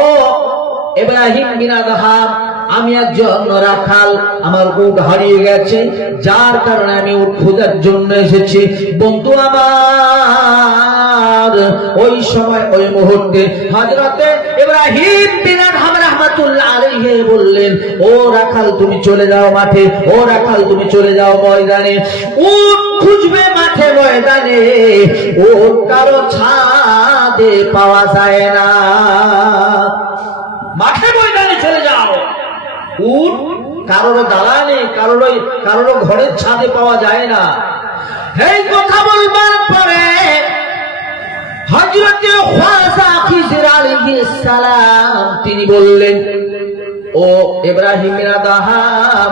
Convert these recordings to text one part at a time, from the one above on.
ও ইব্রাহিম বিন Adham, আমি একজন রাখাল, আমার উট হারিয়ে গেছে, যার কারণে আমি উট খোঁজার জন্য এসেছি। বন্ধু আমার, ওই সময় ওই মুহূর্তে হযরতে ইব্রাহিম বিন আদহাম রাহমাতুল্লাহ আলাইহি বললেন, ও রাখাল তুমি চলে যাও মাঠে, ও রাখাল তুমি চলে যাও ময়দানে, উট খুঁজবে মাঠে ময়দানে, উট কারো ছাদে পাওয়া যায় না। মাঠে ময়দানে চলে যাও, উট কারোর দালানে, কারোর ঘরের ছাদে পাওয়া যায় না। এই কথা বলবার পরে হযরতে খাজা খিজির আলাইহিস সালাম তিনি বললেন, ও ইব্রাহিম বিন আদহাম,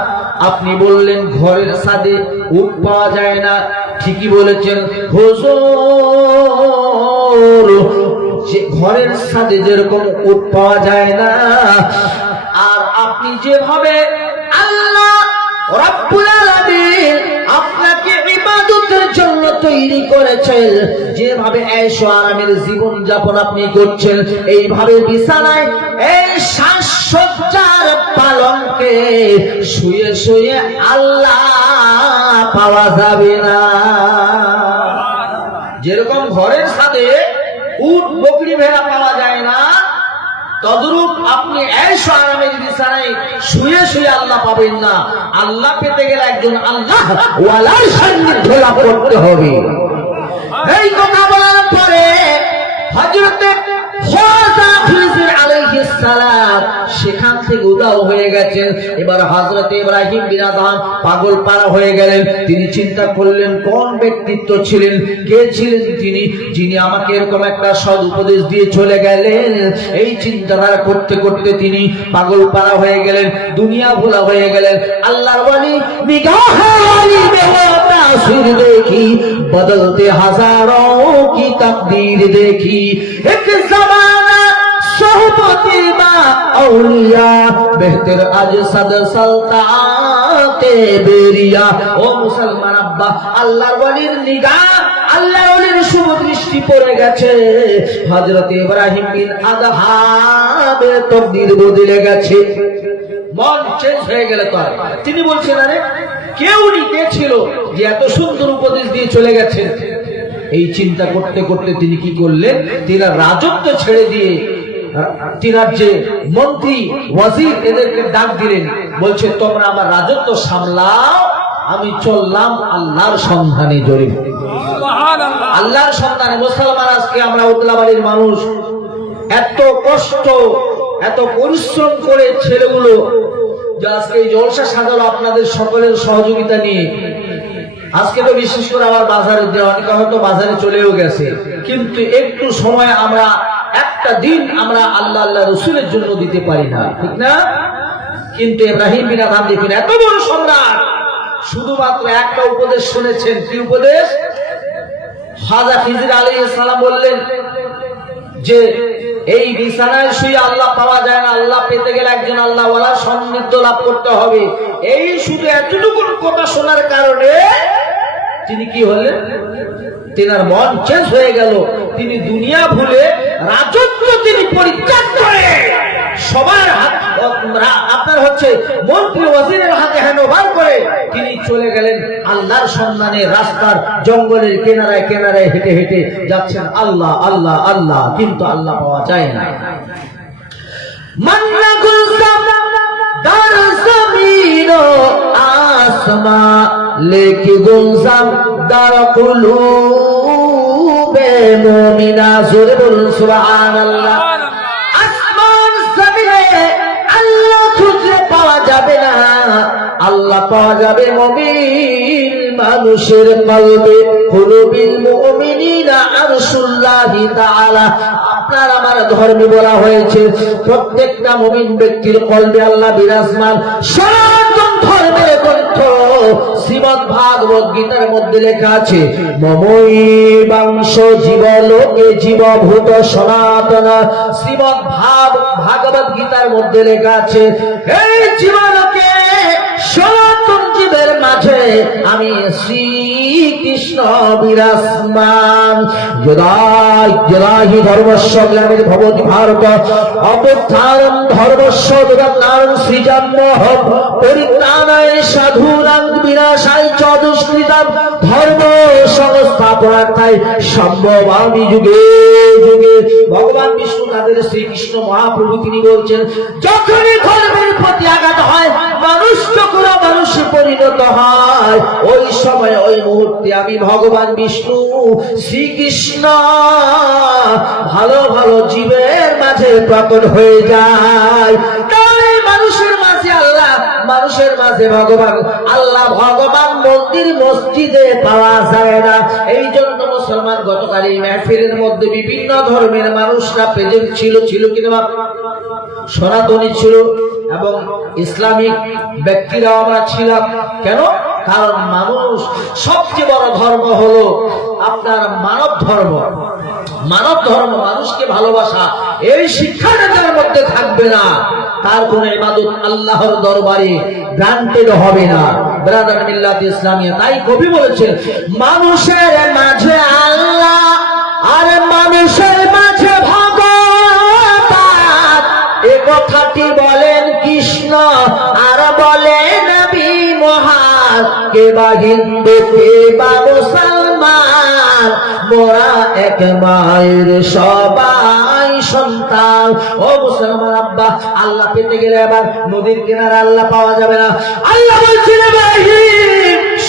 আপনি বললেন ঘরের ছাদে উট পাওয়া যায় না, ঠিকই বলেছেন হুজুর, যে ঘরের ছাদে যেরকম উট পাওয়া যায় না, আর আপনি যেভাবে আল্লাহ রাব্বুল আলামিন আপনাকে ইবাদতের জন্য তৈরি করেছেন, যেভাবে ऐशो আরামের জীবন যাপন আপনি করছেন, এইভাবে বিছানায় এই সাজসজ্জার পালঙ্কে শুয়ে শুয়ে আল্লাহ পাওয়া যাবে না। যেরকম ঘরের ছাদে উট বকরি ভেড়া পাওয়া যায় না, তদ্রূপ আপনি ऐशो আরামের বিছানায় শুয়ে শুয়ে আল্লাহ পাবেন না। আল্লাহ পেতে গেলে একজন আল্লাহ ওয়ালার সান্নিধ্য লাভ করতে হবে। এই কথা বলার পরে হযরতে খাজা খিজির আলাইহিস সালাম সেখান থেকে উধাও হয়ে গেছেন। এবার হযরতে ইব্রাহিম বিন আদহাম পাগল পারা হয়ে গেলেন। তিনি চিন্তা করলেন, কোন ব্যক্তিত্ব ছিলেন, কে ছিলেন তিনি, যিনি আমাকে এরকম একটা সৎ উপদেশ দিয়ে চলে গেলেন। এই চিন্তাধারা করতে করতে তিনি পাগল পারা হয়ে গেলেন, দুনিয়া ভোলা হয়ে গেলেন। আল্লাহর ওয়ালি নিগাহে ওয়ালি তাসির দেখি, বদলতে হাজাरों की तकदीर देखी, एक जमाना सोहबते बा औलिया, बेहतर आज सद सल्ताते बेरिया। ও মুসলমান আব্বা, আল্লাহর ওয়ালির নিগাহ, আল্লাহর ওয়ালির শুভ দৃষ্টি পড়ে গেছে হযরত ইব্রাহিম বিন আদহামের তকদীর বদলে গেছে, মন চেঞ্জ হয়ে গেল। তার তিনি বলছেন, আরে কেউ কে ছিল যে এত সুন্দর উপদেশ দিয়ে চলে গেছেন। এই চিন্তা করতে করতে তিনি কি করলেন, তিনি রাজত্ব ছেড়ে দিয়ে তিনার যে মন্ত্রী ওয়াজির এদেরকে ডাক দিলেন, বলছে তোমরা আমার রাজত্ব সামলাও, আমি চললাম আল্লাহর সন্ধানে জড়িত। আল্লাহর সন্ধানে মুসলমান, আজকে আমরা উদলাবাড়ির মানুষ এত কষ্ট এত পরিশ্রম করে ছেলেগুলো যে আজকে এই জলসা সাজালো আপনাদের সকলের সহযোগিতা নিয়ে। আজকে তো বিশেষ করে আবার বাজারে দেওয়া, অনেকে হয়তো বাজারে চলেও গেছে, কিন্তু একটু সময় আমরা একটা দিন আমরা আল্লাহ আল্লাহ রসুলের জন্য দিতে পারি না, ঠিক না? কিন্তু ইব্রাহিম বিন আদহাম দেখুন, এত বড় সম্রাট, শুধুমাত্র একটা উপদেশ শুনেছেন। কি উপদেশ? খাজা খিজির আলাইহিস সালাম বললেন যে এই বিছানায় শুয়ে আল্লাহ পাওয়া যায় না, আল্লাহ পেতে গেলে একজন আল্লাহ ওয়ালা সান্নিধ্য লাভ করতে হবে। এই শুধু এতটুকু কথা শোনার কারণে তিনি কি হলেন, তেনার মন চেঞ্জ হয়ে গেল। তিনি দুনিয়া ভুলে রাজত্ব তিনি পরিত্যাগ করে সবার হাত, আপনার হচ্ছে মন্ত্রী ওয়াজিরের হাতে হ্যান্ডওভার করে তিনি চলে গেলেন আল্লাহর সন্ধানে। রাস্তার জঙ্গলের কিনারায় কিনারায় হেঁটে হেঁটে যাচ্ছেন, আল্লাহ আল্লাহ আল্লাহ, কিন্তু আল্লাহ পাওয়া যায় না। মান্না গুলজাম দার জমিন ও আসমা, লেকি গুলজাম দার কুলুবে মুমিনা। জোরে বলুন সুবহানাল্লাহ। আসমান জমিনে আল্লাহ খুঁজে পাওয়া যাবে না, আল্লাহ পাওয়া যাবে মুমিন মানুষের কলবে। কুলুবিল মুমিনিনা আরশুল্লাহি তাআলা। আপনার আমার ধর্মে বলা হয়েছে প্রত্যেকটা মুমিন ব্যক্তির কলবে আল্লাহ বিরাজমান। সনাতন ধর্মের গ্রন্থ শ্রীমদ্ ভাগবত গীতার মধ্যে লেখা আছে, মমৈবাংশ জীবলোকে জীবভূত সনাতন। শ্রীমদ্ ভাগবত গীতার মধ্যে লেখা আছে, এই জীবলোকে সনাতন সনাতন জীবের মাঝে আমি শ্রীকৃষ্ণ বিরাজমান। জয় জয় ধর্মস্ব গ্লানির ভবতি ভারত অবুত্থানং ধর্মস্ব জগন্নাথ সৃজন্য পরিত্রাণায় সাধুনাং বিনাশায় চ দুষ্কৃতাম ধর্ম সংস্থাপনার্থায় সম্ভবামি যুগে যুগে। ভগবান বিষ্ণু তাদের শ্রীকৃষ্ণ মহাপ্রভু তিনি বলছেন, যখনই ধর্মের প্রতি আঘাত হয়, মানুষ যখন মানুষে পরিণত হয়, ওই সময় ওই মুহূর্তে আমি ভগবান বিষ্ণু শ্রীকৃষ্ণ ভালো ভালো জীবের মাঝে প্রকট হয়ে যায়। তাই মানুষের মাঝে আল্লাহ, মানুষের মাঝে ভগবান। আল্লাহ ভগবান মন্দির মসজিদে পাওয়া যায় না। এই জন্য মুসলমান গতকাল এই মেহফিলের মধ্যে বিভিন্ন ধর্মের মানুষরা প্রেজেন্ট ছিল, ছিল কিনা সনাতনী ছিল এবং ইসলামিক ব্যক্তিরাও আমরা ছিলাম। কেন? কারণ মানুষ সবচেয়ে বড় ধর্ম হলো আপনার মানব ধর্ম। মানব ধর্ম, মানুষকে ভালোবাসা, এই শিক্ষাটা যার মধ্যে থাকবে না, তার কোন ইবাদত আল্লাহর দরবারে গ্রান্টেড হবে না। ব্রাদার মিল্লাত ইসলামিয়া। তাই কবি বলেছেন, মানুষের মাঝে আল্লাহ আর মানুষের মাঝে ভগবান, এ কথাটি বলেন কৃষ্ণ আর বলেন নবী মহান। কে বা হিন্দু কে বা মুসলমান, মোরা এক মায়ের সবাই সন্তান। ও মুসলমান আব্বা, আল্লাহ পেতে গেলে আবার নদীর কিনারে আল্লাহ পাওয়া যাবে না। আল্লাহ বলছিল,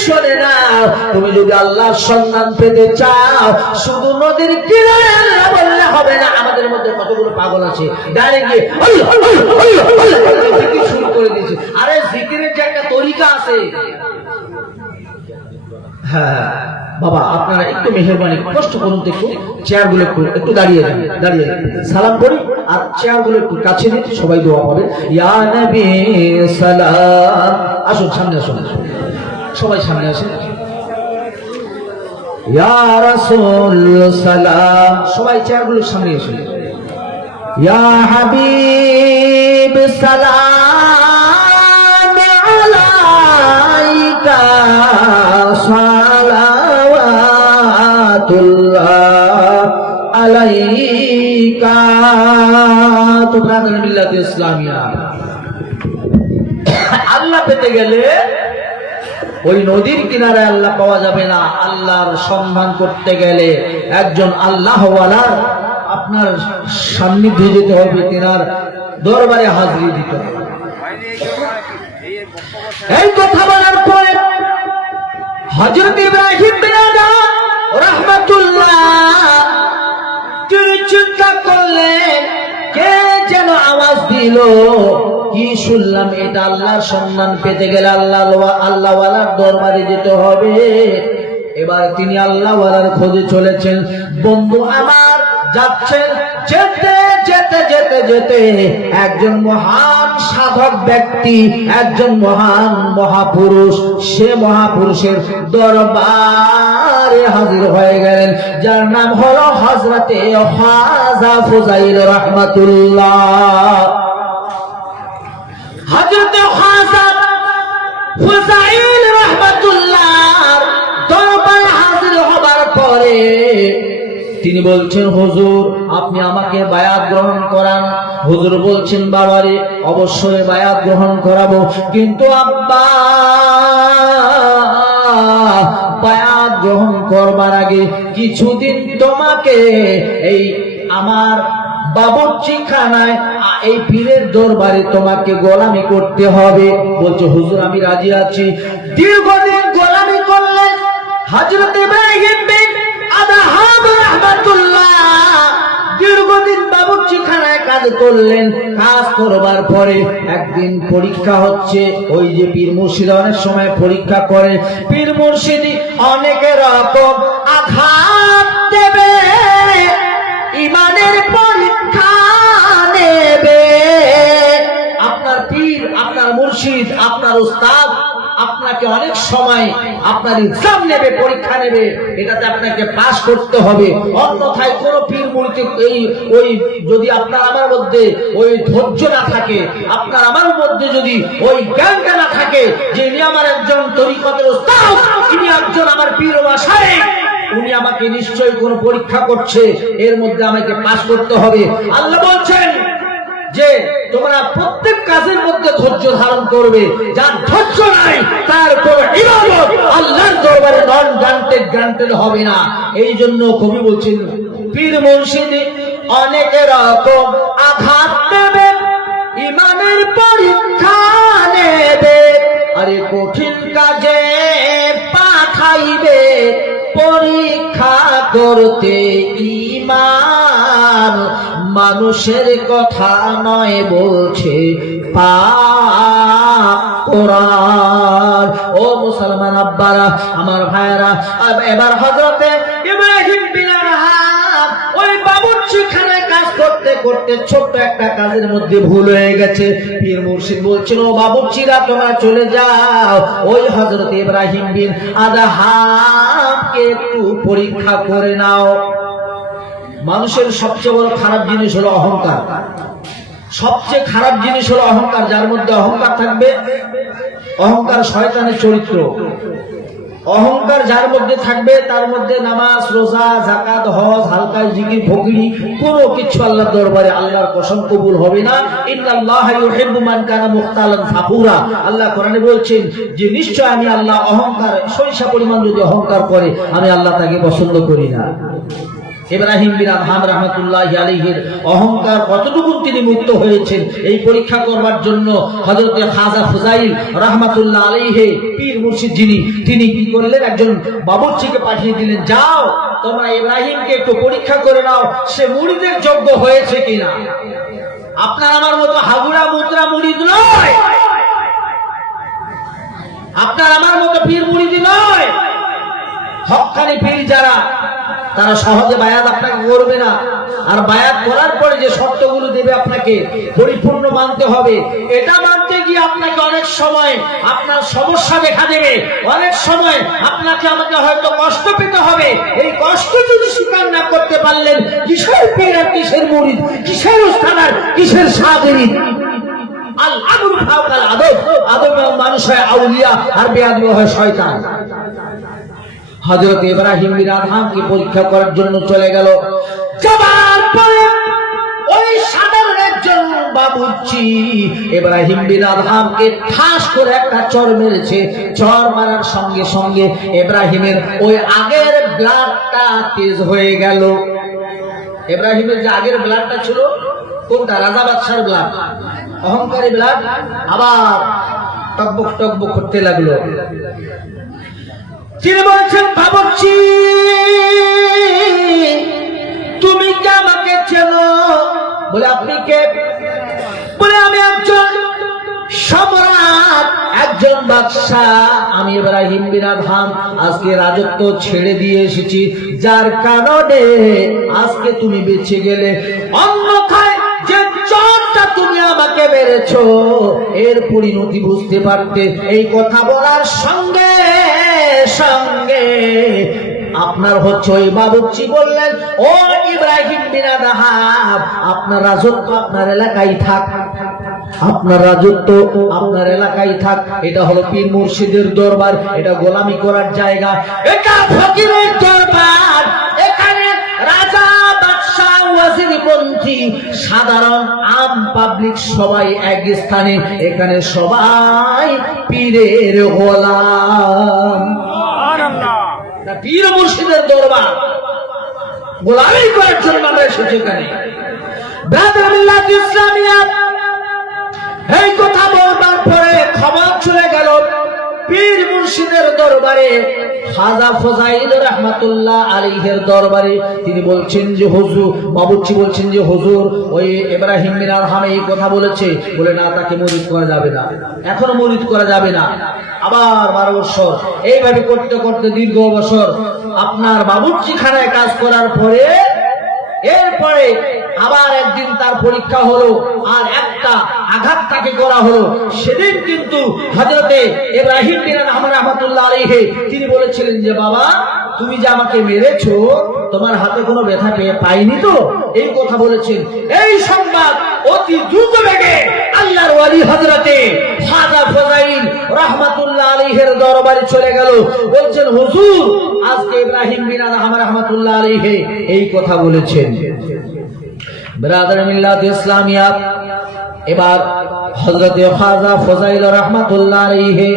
শোনে না, তুমি যদি আল্লাহর সন্ধান পেতে চাও, শুধু নদীর কিনারে আল্লাহ বললে হবে না। আমাদের মধ্যে কতগুলো পাগল আছে, ডাইরেক্ট জিকির শুরু করে দিয়েছে। আরে জিকিরের যে একটা তরিকা আছে। হ্যাঁ বাবা, আপনারা একটু মেহরবানি কষ্ট করুন তো, একটু চেয়ার গুলো একটু দাঁড়িয়ে যান, দাঁড়িয়ে সালাম করি আর চেয়ার গুলো একটু কাছে নিন, সবাই দোয়া পাবে। ইয়া নবী সালাম। আসুন সামনে আসুন, সবাই সামনে আসেন। ইয়া রাসূল সালাম। সবাই চেয়ার গুলো সামনে আসুন। ইয়া হাবিব সালাম আলাইকা সালাওয়াতুল্লাহ আলাইকা। তো ব্রাদার মিল্লাত ইসলামিয়া, আল্লাহ পেতে গেলে ওই নদীর কিনারে আল্লাহ পাওয়া যাবে না। আল্লাহর সন্ধান করতে গেলে একজন আল্লাহওয়ালার আপনার সান্নিধ্যে যেতে হবে, তিনার দরবারে হাজিরি দিতে হবে। এই কথা বলার পরে হযরত ইব্রাহিম বিন আদম রাহমাতুল্লাহ তিনি চিন্তা করলেন, কে যেন আওয়াজ দিল, কি শুনলাম, এটা আল্লাহর সন্ধান পেতে গেলে আল্লাহওয়ালার দরবারে যেতে হবে। এবার তিনি আল্লাহওয়ালার খোঁজে চলেছেন। বন্ধু আমার যাচ্ছেন, যেতে যেতে যেতে যেতে একজন মহান সাধক ব্যক্তি, একজন মহান মহাপুরুষ, সে মহাপুরুষের দরবারে হাজির হয়ে গেলেন, যার নাম হলো হযরতে খাজা ফুজাইল রাহমাতুল্লাহ। হযরতে খাজা ফুজাইল রাহমাতুল্লাহ দরবারে হাজির হবার পরে তিনি বলছেন, হুজুর আপনি আমাকে বায়াত গ্রহণ করান। হুজুর বলছেন, বাবারে অবশ্যই বায়াত গ্রহণ করাবো, কিন্তু আব্বা বায়াত গ্রহণ করবার আগে কিছুদিন তোমাকে এই আমার বাবুর্চিখানায়, এই পীরের দরবারে তোমাকে গোলামি করতে হবে। বলছে, হুজুর আমি রাজি আছি। দীর্ঘদিন গোলামি করলেন হযরত ইব্রাহিম বিন আদহাম রাহমাতুল্লাহ। দীর্ঘদিন বাবুর্চিখানায় কাজ করলেন। কাজ করবার পরে একদিন পরীক্ষা হচ্ছে। ওই যে পীর মুর্শিদ অনেক সময় পরীক্ষা করে, পীর মুর্শিদি অনেক রকম আঘাত দেবে, ইমানের পরীক্ষা নেবে। আপনার পীর, আপনার মুর্শিদ, আপনার উস্তাদ আপনাকে অনেক সময় আপনার এক্সাম নেবে, পরীক্ষা নেবে, এটাতে আপনাকে পাস করতে হবে। অন্যথায় কোন পীর মুরিদ ওই যদি আপনার আমার মধ্যে ওই ধৈর্য না থাকে, আপনার আমার মধ্যে যদি ওই জ্ঞানটা না থাকে যে ইনি আমার একজন তরিকতের ওস্তাদ, ইনি একজন আমার পীর বা শায়েখ, উনি আমাকে নিশ্চয়ই কোন পরীক্ষা করছে, এর মধ্যে আমাকে পাস করতে হবে। আল্লাহ বলছেন যে তোমরা প্রত্যেক কাজের মধ্যে ধৈর্য ধারণ করবে। যার ধৈর্য নাই তার কোন ইবাদত আল্লাহর দরবারে নন গ্রান্টেড হবে না। এই জন্য কবি বলছেন পীর মুর্শিদ অনেক রকম আঘাত দেবে, ইমানের পরীক্ষা নেবে, আরে কঠিন কাজে পাঠাইবে, পরীক্ষা করতে ঈমান, মানুষের কথা নয় বলছে পাক কোরআন। ও মুসলমান আব্বারা, আমার ভাইয়েরা, এবার হযরতে ইব্রাহিম বিন আদহাম ওই বাবুর্চিখানায় কাজ করতে করতে ছোট্ট একটা কাজের মধ্যে ভুল হয়ে গেছে। পীর মুর্শিদ বলছিল ও বাবুর্চিরা তোমরা চলে যাও, ওই হযরত ইব্রাহিম বিন আদহামকে একটু পরীক্ষা করে নাও। মানুষের সবচেয়ে বড় খারাপ জিনিস হলো অহংকার। সবচেয়ে খারাপ জিনিস হলো অহংকার। যার মধ্যে অহংকার থাকবে, অহংকার শয়তানের চরিত্র। অহংকার যার মধ্যে থাকবে তার মধ্যে নামাজ, রোজা, যাকাত, হজ, হালকা জিকির, ফকিরি কোনো কিছু আল্লাহর দরবারে আল্লাহর কসম কবুল হবে না। ইন্নাল্লাহা ইউহিব্বু মান কানা মুখতালান ফাখুরা। আল্লাহ কোরআনে বলছেন যে নিশ্চয় আমি আল্লাহ অহংকার, সরিষা পরিমাণ যদি অহংকার করে আমি আল্লাহ তাকে পছন্দ করি না। ইব্রাহিম বিন আদহাম রাহমাতুল্লাহি আলাইহির অহংকার কতটুকু তিনি মুক্ত হয়েছেন এই পরীক্ষা করবার জন্য হযরত খাজা ফুজাইল রাহমাতুল্লাহ আলাইহি পীর মুর্শিদ যিনি, তিনি কি করলেন, একজন বাবুর্চিকে পাঠিয়ে দিলেন, যাও তোমরা ইব্রাহিমকে একটু পরীক্ষা করে নাও সে মুরিদের যোগ্য হয়েছে কিনা। আপনার আমার মতো হাগুড়া মুদ্রা মুরিদ নয়, আপনার আমার মতো পীর মুরিদ নয়। হক্কানি পীর যারা, তারা সহজে বায়াত আপনাকে করবে না। আর বায়াত করার পরে যে শর্তগুলো দেবে আপনাকে পরিপূর্ণ মানতে হবে। এটা মানতে গিয়ে আপনাকে অনেক সময় আপনার সমস্যা দেখা দেবে, অনেক সময় আপনাকে আমাকে হয়তো কষ্ট পেতে হবে। এই কষ্ট যদি স্বীকার না করতে পারলেন, কিসের পীর আর কিসের মুরিদ, কিসের উস্তাদ আর কিসের সাদেরী। আল আমরু ফাওকাল আদব, আদব মানুষ হয় আউলিয়া আর বেয়াদবি হয় শয়তান। হযরত ইব্রাহিম বিন আদহামকে পরীক্ষা করার জন্য চলে গেল। যাবার পরে ওই সাধারণ একজন বাবুর্চি ইব্রাহিম বিন আদহামকে ঠাস করে একটা চর মেরেছে। চর মারার সঙ্গে সঙ্গে ইব্রাহিমের ওই আগের ব্লাডটা তেজ হয়ে গেল। ইব্রাহিমের যে আগের ব্লাডটা ছিল কোনটা? রাজা বাদশার ব্লাড, অহংকারী ব্লাড, আবার টকবক টকবক করতে লাগলো। তিনি বলছেন বাবুর্চি তুমি কি আমাকে চেনো? বলে আপনি কে? বলে আমি একজন সম্রাট, একজন বাদশা, আমি ইব্রাহিম বিন আদহাম আজকে রাজত্ব ছেড়ে দিয়ে এসেছি, যার কারণে আজকে তুমি বেঁচে গেলে। অন্যথায় যে চরটা তুমি আমাকে মেরেছো এর পরিণতি বুঝতে পারতে। এই কথা বলার সঙ্গে সঙ্গে আপনার হচ্ছে ওই বাবুর্চি বললেন, ও ইব্রাহিম বিন আদহাম আপনার রাজত্ব আপনার এলাকায় থাক, আপনার রাজত্ব আপনার এলাকায় থাক। এটা হলো পীর মুর্শিদের দরবার, এটা গোলামি করার জায়গা, এটা ফকিরের দরবার। এখানে রাজা, বাদশা, ওয়াজিরপন্থী, সাধারণ আম পাবলিক সবাই এক স্থানে। এখানে সবাই পীরের গোলাম। পীর মুর্শিদের দরবার, গোলামি করার জন্য আমরা এসেছি এখানে। এই কথা বলবার পরে খবর চলে গেল পীর মুর্শিদের দরবারে, খাজা ফুজাইল রাহমাতুল্লাহ আলাইহির দরবারে। তিনি বলছেন যে হুজুর, বাবুর্চি বলছেন যে হুজুর ওই ইব্রাহিম বিন আদহাম এই কথা বলেছে। বলে না, তাকে মুরিদ করা যাবে না, এখনো মুরিদ করা যাবে না। আবার 12 বছর এইভাবে করতে করতে দীর্ঘ বছর আপনার বাবুর্চিখানায় কাজ করার পরে এরপরে আবার একদিন তার পরীক্ষা হলো, আর একটা আঘাত তাকে করা হলো। সেদিন কিন্তু হযরতে ইব্রাহিম বিন আদহাম রাহমাতুল্লাহ আলাইহি তিনি বলেছিলেন যে বাবা, তুমি যে আমাকে মেরেছো, তোমার হাতে কোনো ব্যথা পাইনি তো, এই কথা বলেছেন। এই সংবাদ অতি দ্রুত বেগে আল্লাহর ওয়ালি হযরতে খাজা ফজাইল রাহমাতুল্লাহ আলাইহির দরবারে চলে গেল। বলছেন হুজুর, আজকে ইব্রাহিম বিন আদহাম রাহমাতুল্লাহ আলাইহি এই কথা বলেছেন। ব্রাদার মিল্লাত ইসলামিয়া, এবার হযরতে খাজা ফজাইল রাহমাতুল্লাহ আলাইহি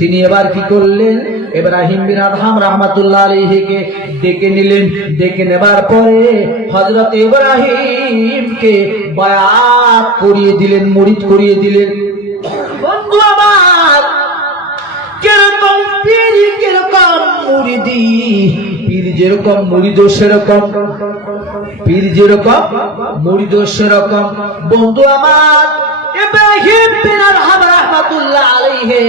তিনি এবার কি করলেন, ইব্রাহিম বিন আদহাম রাহমাতুল্লাহ আলাইহিকে ডেকে নিলেন। ডেকে নেবার পরে হযরত ইব্রাহিমকে বায়াত করিয়ে দিলেন, মুরিদ করিয়ে দিলেন। বন্ধু আমার, কিরকম পীর কিরকম মুরিদি, পীর যেরকম মুরিদ সেরকম, পীর যেরকম মুরিদ সেরকম। বন্ধু আমার, ইব্রাহিম বিন আদহাম রাহমাতুল্লাহ আলাইহি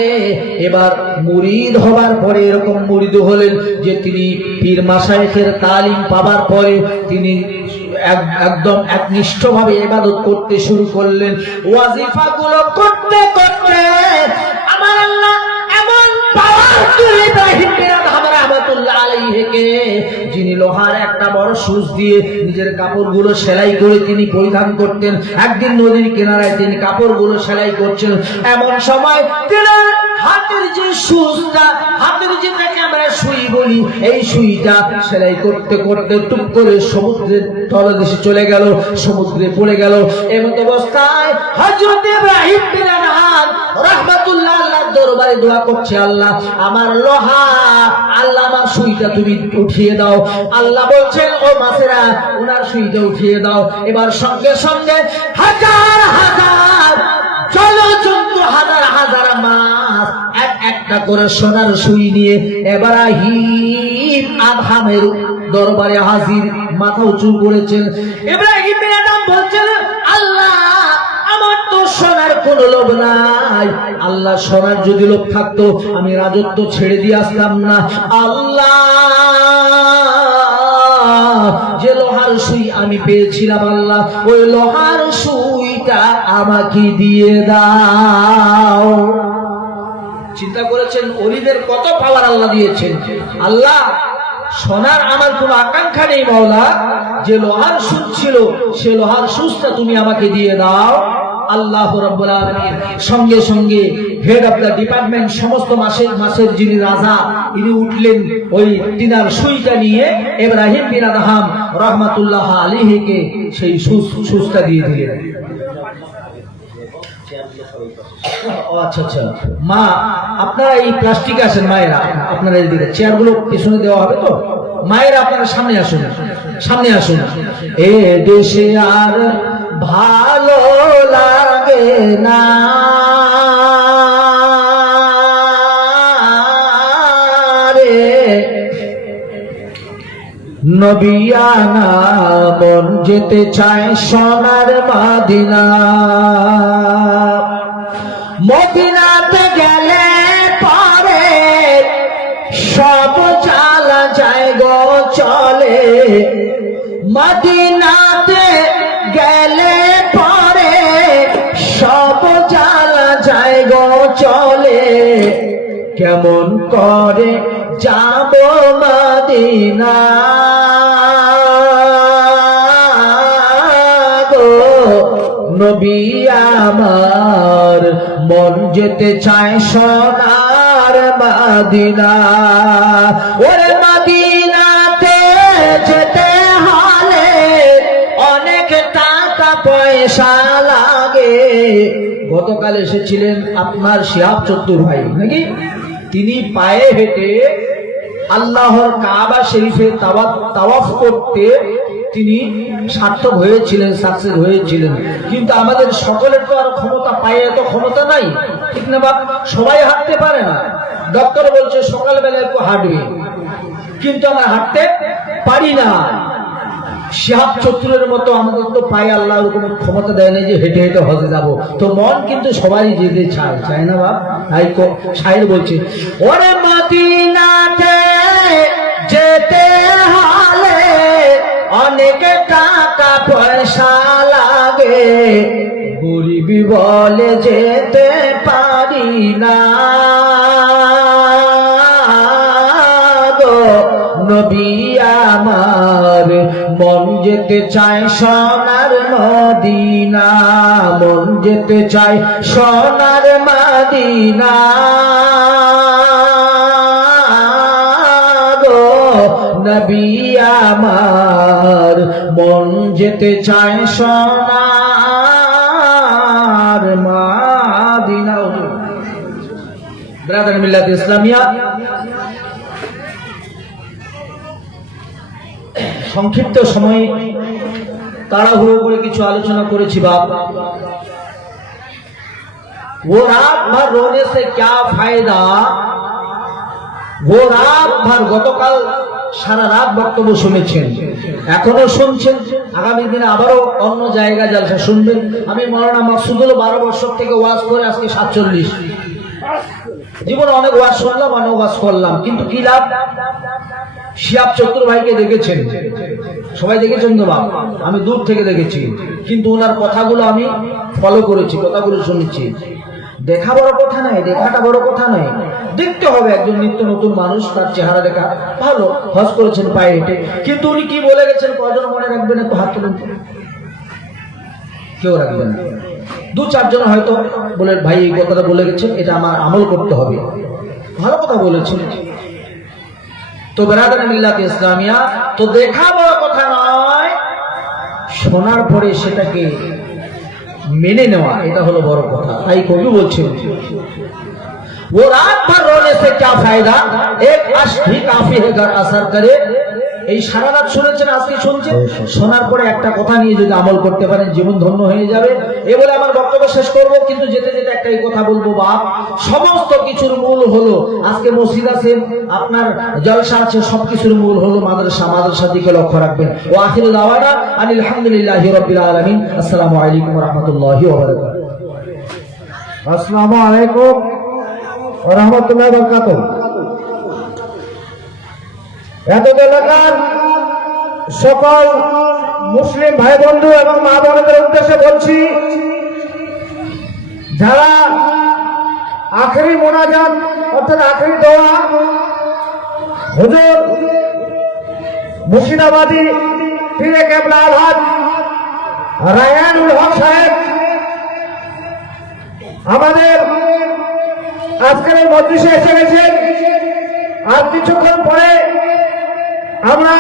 এবার মুরিদ হবার পরে এরকম মুরিদ হলেন যে তিনি পীর মাশায়েখের তালিম পাবার পরে তিনি একদম একনিষ্ঠভাবে ইবাদত করতে শুরু করলেন। ওয়াজিফাগুলো করতে করতে আমার আল্লাহ এমন পাওয়ার দিলেন ইব্রাহিম বিন আদহাম রাহমাতুল্লাহ আলাইহিকে, যিনি লোহার একটা বড় সুচ দিয়ে নিজের কাপড়গুলো সেলাই করে তিনি পরিধান করতেন। একদিন নদীর কিনারায় তিনি কাপড়গুলো সেলাই করছেন, এমন সময় তেনার হাতের যে সুচটা, হাতের যেটাকে আমরা সুই বলি, এই সুইটা সেলাই করতে করতে টুক করে সমুদ্রের তলদেশে চলে গেল, সমুদ্রে পড়ে গেল। এমন অবস্থায় হযরত ইব্রাহিম বিন আদহাম রাহমাতুল্লাহ আল্লাহর দরবারে দোয়া করছে, আল্লাহ আমার লোহা, আল্লাহ আমার সুইটা তুমি উঠিয়ে দাও। আল্লাহ বলছেন ও মাছেরা, ওনার সুইটা উঠিয়ে দাও। এবার সঙ্গে সঙ্গে হাজার হাজার জলজন্তু, হাজার হাজার মাছ এক একটা করে সোনার সুই নিয়ে ইব্রাহিম আদহামের দরবারে হাজির, মাথা উঁচু করেছেন। ইব্রাহিম বিন আদহাম বলছেন, আল্লাহ আমার তো সোনার কোনো লোভ নাই, আল্লাহ সোনার যদি লোভ থাকতো আমি রাজত্ব ছেড়ে দিয়ে আসতাম না। আল্লাহ, যে লোহার সুই আমি পেয়েছিলাম, আল্লাহ ওই লোহার সুইটা আমাকে দিয়ে দাও। চিন্তা করেছেন ওলিদের কত পাওয়ার আল্লাহ দিয়েছেন। আল্লাহ, সোনার আমার কোনো আকাঙ্ক্ষা নেই মাওলা, যে লোহার সুচ ছিল সে লোহার সুচটা তুমি আমাকে দিয়ে দাও। আল্লাহ রাব্বুল আলামিন সঙ্গে সঙ্গে হেড অফ দ্য ডিপার্টমেন্ট, সমস্ত মাসের যিনি রাজা, ইনি উঠলেন, ওই তিনার সুইটা নিয়ে ইব্রাহিম বিন আদহাম রাহমাতুল্লাহ আলাইহিকে সেই সুচটা দিয়ে দিলেন। আচ্ছা আচ্ছা, মা আপনারা এই প্লাস্টিক আসেন, মায়েরা আপনারা এদিকে চেয়ারগুলো পেছনে দেওয়া হবে তো, মায়েরা আপনারা সামনে আসুন, সামনে আসুন। এ দেশে আর ভালো লাগে না, নবিয়ানা মন যেতে চায় সোনার মদিনা। মদিনাতে গেলে পরে সব চালা যায় গো চলে, মদিনাতে গেলে পরে সব চালা যায় গো চলে। কেমন করে যাব মদিনা গো, নবী আমার মন যেতে চায় সোনার মদিনা। ওরে মদিনাতে যেতে হলে অনেক টাকা পয়সা লাগে। গতকাল এসেছিলেন আপনার শিহাব চত্তুর ভাই নাকি, তিনি পায়ে হেঁটে আল্লাহর কাবা শরীফে তাওয়াফ করতে তিনি সার্থক হয়েছিলেন, সাকসেস হয়েছিলেন। কিন্তু আমাদের সকলের তো আর ক্ষমতা, পায়ে এত ক্ষমতা নাই, ঠিক না বাপ? সবাই হাঁটতে পারে না। ডক্টর বলছে সকালবেলা একটু হাঁটবে, কিন্তু আমরা হাঁটতে পারি না। শিহাব চত্তুরের মতো আমাদের তো পায়ে আল্লাহ কোনো ক্ষমতা দেয় না যে হেঁটে হেঁটে হজে যাব। তো মন কিন্তু সবাই যেতে চায়, চায় না বাপ? তাই শায়ের বলছে, ওরে মদিনাতে যেতে হলে অনেক টাকা পয়সা লাগে, গরিবি বলে যেতে পারি না গো নবী আমার, মন যেতে চায় সোনার মদিনা, মন যেতে চায় সোনার মদিনা গো নবী আমার, মন যেতে চায় সোনার মদিনা। ব্রাদার মিল্লাত ইসলামিয়া, সংক্ষিপ্ত সময়ে তাড়াহুড়ো করে কিছু আলোচনা করেছি বাপ। वो रात भर रोने से क्या फायदा, वो रात भर, গতকাল সারা রাত বক্তব্য শুনেছেন, এখনো শুনছেন, আগামী দিনে আবারও অন্য জায়গা জলসা শুনবেন। আমি মৌলানা মাকসুদুল 12 বছর থেকে ওয়াজ করে আজকে 47, জীবনে অনেক ওয়াজ শুনলাম, অনেক ওয়াজ করলাম, কিন্তু কি লাভ? শিয়াব চতুর ভাইকে দেখেছেন, সবাই দেখেছেন তো বাপ, আমি দূর থেকে দেখেছি, কিন্তু ওনার কথাগুলো আমি ফলো করেছি, কথাগুলো শুনেছি। দেখা বড় কথা নয়, দেখাটা বড় কথা নয়, দেখতে হবে। একজন নিত্য নতুন মানুষ, তার চেহারা দেখা ভালো, হজ করেছেন পায়ে হেঁটে, কিন্তু উনি কি বলে গেছেন কজন মনে রাখবেন? একটু হাত তুলুন। কেউ রাখবেন? 2-4 জন হয়তো বলে ভাই এই কথাটা বলে গেছেন, এটা আমার আমল করতে হবে। ভালো কথা বলেছেন। তো বেরাদার মিল্লাত ইসলামিয়া, তো দেখা বড় কথা নয়, শোনার পরে সেটাকে মেনে নেওয়া, এটা হলো বড় কথা। তাই কবি বলছেন, वो रात भर रोने से क्या फायदा, एक अश्क ही काफी है घर असर करे। এই সারা রাত শুনেছেন, আজকে শুনছেন, শোনার পরে একটা কথা নিয়ে যদি আমল করতে পারেন, জীবন ধন্য হয়ে যাবে। এ বলে আমার বক্তব্য শেষ করব, কিন্তু যেতে যেতে একটাই কথা বলবো বাপ, সমস্ত কিছুর মূল হলো, আজকে মসজিদ আছে, আপনার জলসা আছে, সবকিছুর মূল হলো মাদ্রাসা। মাদ্রাসার দিকে লক্ষ্য রাখবেন। ও আখিরু দাওয়ানা আনিল হামদুলিল্লাহি রাব্বিল আলামিন। আসসালামু আলাইকুম ওয়া রাহমাতুল্লাহি ওয়া বারাকাতুহু। আসসালামু আলাইকুম ওয়া রাহমাতুল্লাহি ওয়া বারাকাতুহু। এত এলাকার সকল মুসলিম ভাই বন্ধু এবং মা বোনদের উদ্দেশ্যে বলছি, যারা আখেরি মোনাজাত অর্থাৎ আখেরি দোয়া হুজুর মুর্শিদাবাদী পীরে কেবলা আলহাজ রায়হানুল হক সাহেব আমাদের আজকের এই মজলিসে এসে গেছেন, আর কিছুক্ষণ পরে আমরা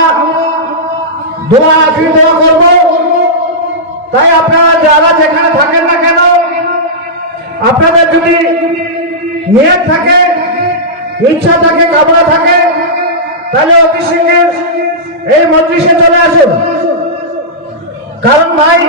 দোয়া আখেরি দোয়া করব। তাই আপনারা যারা যেখানে থাকেন না কেন, আপনাদের যদি নিয়ত থাকে, ইচ্ছা থাকে, কামনা থাকে, তাহলে অতি শীঘ্র এই মজলিসে চলে আসুন। কারণ ভাই